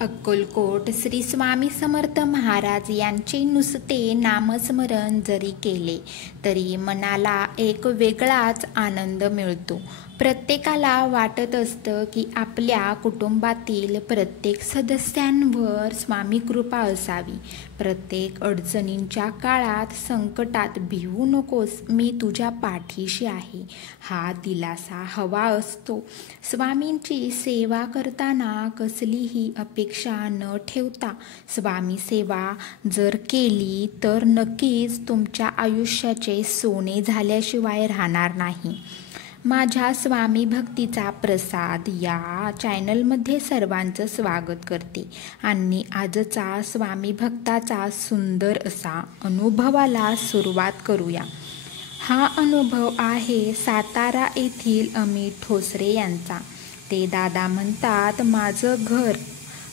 अक्कलकोट श्री स्वामी समर्थ महाराज यांचे नुसते नामस्मरण जरी केले तरी मनाला एक वेगळाच आनंद मिळतो. प्रत्येकाला वाटत असतं की आपल्या कुटुंबातील प्रत्येक सदस्यांवर स्वामी कृपा असावी. प्रत्येक अडचणींच्या काळात संकटात भिवू नकोस, मी तुझ्या पाठीशी आहे, हा दिलासा हवा असतो. स्वामींची सेवा करताना कसलीही अपेक्षा न ठेवता स्वामी सेवा जर केली तर नक्कीच तुमच्या आयुष्याचे सोने झाल्याशिवाय राहणार नाही. माझ्या स्वामी भक्तीचा प्रसाद या चॅनलमध्ये सर्वांचं स्वागत करते आणि आजचा स्वामी भक्ताचा सुंदर असा अनुभवाला सुरुवात करूया. हा अनुभव आहे सातारा येथील अमित ठोसरे यांचा. ते दादा म्हणतात, माझं घर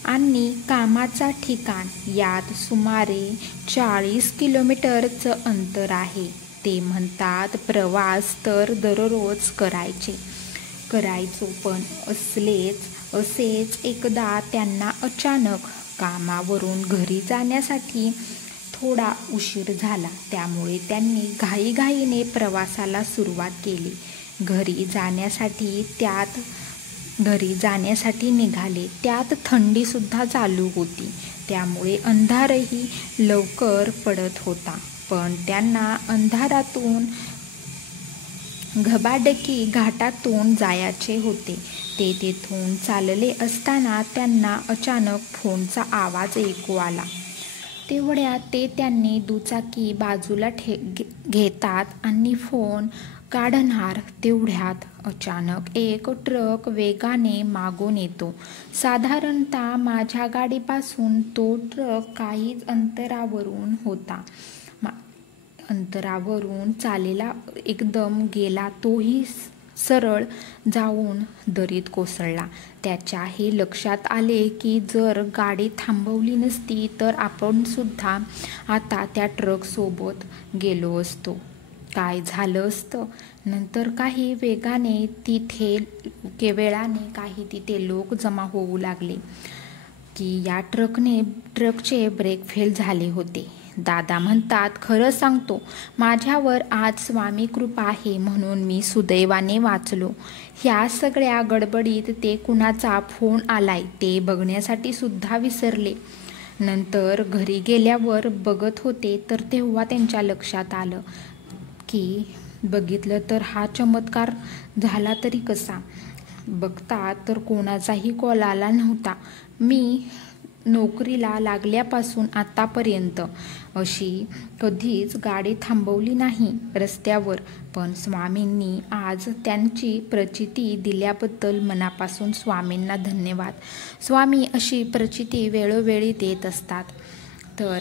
आणि कामाचा ठिकाण यात सुमारे 40 किलोमीटरचं अंतर आहे. ते म्हणतात, प्रवास तर दररोज करायचो पण असेच एकदा त्यांना अचानक कामावरून घरी जाण्यासाठी थोडा उशीर झाला. त्यामुळे त्यांनी घाईघाईने प्रवासाला सुरुवात केली. घरी जाण्यासाठी निघाले. त्यात थंडीसुद्धा चालू होती, त्यामुळे अंधारही लवकर पडत होता. पण त्यांना अंधारातून घबाडकी घाटातून जायचे होते. ते तेथून चालले असताना त्यांना अचानक फोनचा आवाज ऐकू आला. तेवढ्यात त्यांनी दुचाकी बाजूला घेतात आणि फोन काढणार तेवढ्यात अचानक एक ट्रक वेगाने मागून येतो. साधारणतः माझ्या गाडीपासून तो ट्रक काहीच अंतरावरून होता. अंतरावरून चालेला एकदम गेला. तोही सरळ जाऊन दरीत कोसळला. त्याच्या हे लक्षात आले की जर गाडी थांबवली नसती तर आपण सुद्धा आता त्या ट्रकसोबत गेलो असतो. काय झालं असतं? नंतर काही वेळाने तिथे लोक जमा होऊ लागले की या ट्रकचे ब्रेक फेल झाले होते. दादा म्हणतात, खरं सांगतो, माझ्यावर आज स्वामी कृपा आहे म्हणून मी सुदैवाने वाचलो. ह्या सगळ्या गडबडीत ते कुणाचा फोन आलाय ते बघण्यासाठी सुद्धा विसरले. नंतर घरी गेल्यावर बघत होते तर तेव्हा त्यांच्या लक्षात आलं की बघितलं तर हा चमत्कार झाला तरी कसा. बघतात तर कोणाचाही कॉल आला नव्हता. मी नोकरीला लागल्यापासून आतापर्यंत अशी कधीच गाडी थांबवली नाही रस्त्यावर. पण स्वामींनी आज त्यांची प्रचिती दिल्याबद्दल मनापासून स्वामींना धन्यवाद. स्वामी अशी प्रचिती वेळोवेळी देत असतात. तर